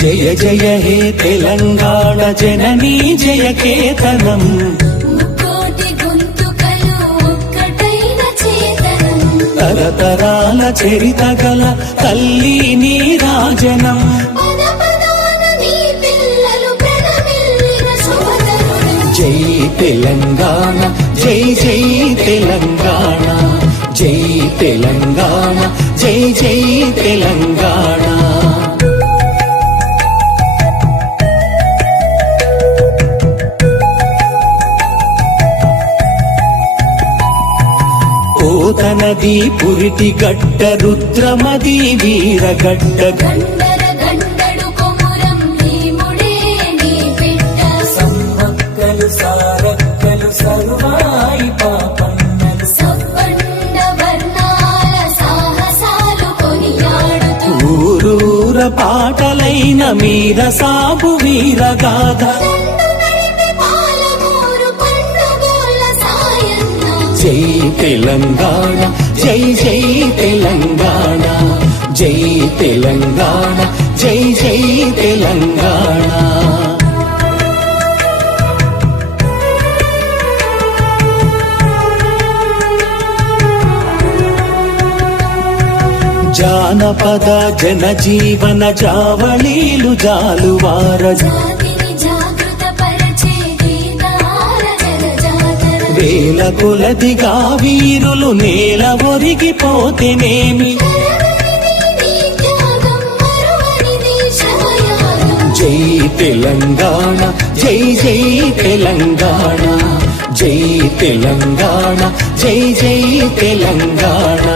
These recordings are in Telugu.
జయ జయ హే తెలంగాణ జననీ జయ కేతనం ముక్కోటి గొంతుకలు ఒక్కటైన చేతనం తరతరాల చరిత గల తల్లి నీ రాజనం పద పదాన నీ పిల్లలు ప్రణమిల్లిన శుభతరుణం జై తెలంగాణ జై జై తెలంగాణ జై తెలంగాణ జై జై తెలంగాణ పోతనది పురిటి గడ్డ రుద్రమది వీరగడ్డ గండర గండడు కొమురం భీముడే నీ బిడ్డ సమ్మక్కలు సారక్కలు సర్వాయి పాపన్నలు సవ్వండ వర్ణాల సాహసాలు కొనియాడుతూ ఊరూర పాటలైన మీర సాబు వీరగాథ దండు నడిపి పాలమూరు పండుగోల సాయన్న జై తెలంగాణ జై జై తెలంగాణ జై తెలంగాణ జై జై తెలంగాణ జానపద జనజీవన జావళీలు జాలువార జాతిని జాగృత పరిచే గీతాల జనజాతర వేల కొలదిగా వీరులు నేల ఒరిగిపోతేనేమి నీ త్యాగం మరువనిది శ్రమయాగం జై తెలంగాణ జై జై తెలంగాణ జై తెలంగాణ జై జై తెలంగాణ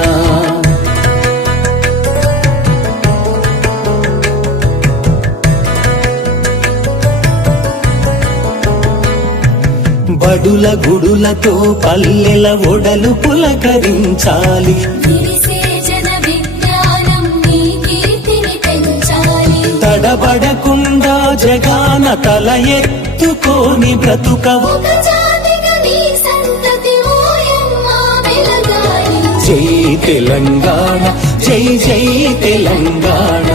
బడుల గుడులతో పల్లెల ఒడలు పులకరించాలి విరిసే జన విజ్ఞానం నీ కీర్తిని పెంచాలి తడబడకుండా జగాన తల ఎత్తుకోని బ్రతుకవు ఒక జాతిగా నీ సంతతి ఓయమ్మ వెలగాలి జై తెలంగాణ జై జై తెలంగాణ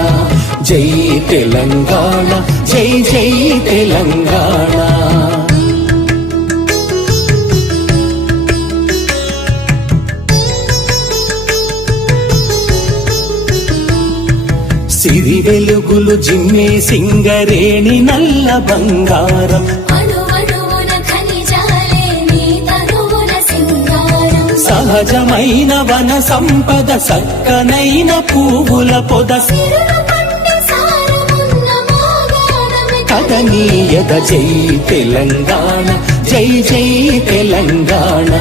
జై తెలంగాణ జై జై తెలంగాణ సిరి వెలుగులు జిమ్మే సింగరేణి నల్ల బంగారం అణువణువున ఖనిజాలే నీ తనువున సింగారం సహజమైన వన సంపద సక్కనైన పువ్వుల పొద సిరులు పండి సారమున్న మోగానమే కదనీయద జై తెలంగాణ జై జై తెలంగాణ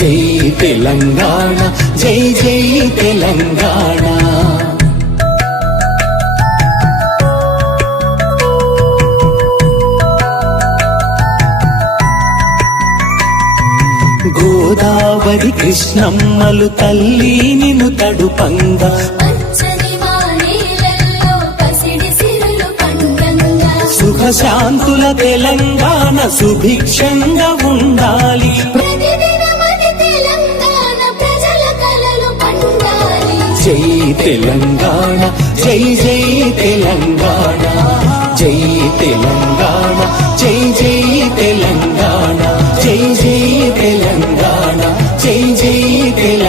జై తెలంగాణ జై జై తెలంగాణ గోదావరి కృష్ణమ్మలు తల్లి నిన్ను తడుపంగా పచ్చని మానేలల్లో పసిడి సిరులు పండంగా సుఖశాంతుల తెలంగాణ సుభిక్షంగా ఉండాలి ప్రతిదినమది తెలంగాణ ప్రజల కలలు పండాలి జై తెలంగాణ జై జై తెలంగాణ జై తెలంగాణ జై జై తెలంగాణ జై జై తెలంగాణ జై జై తెలంగాణ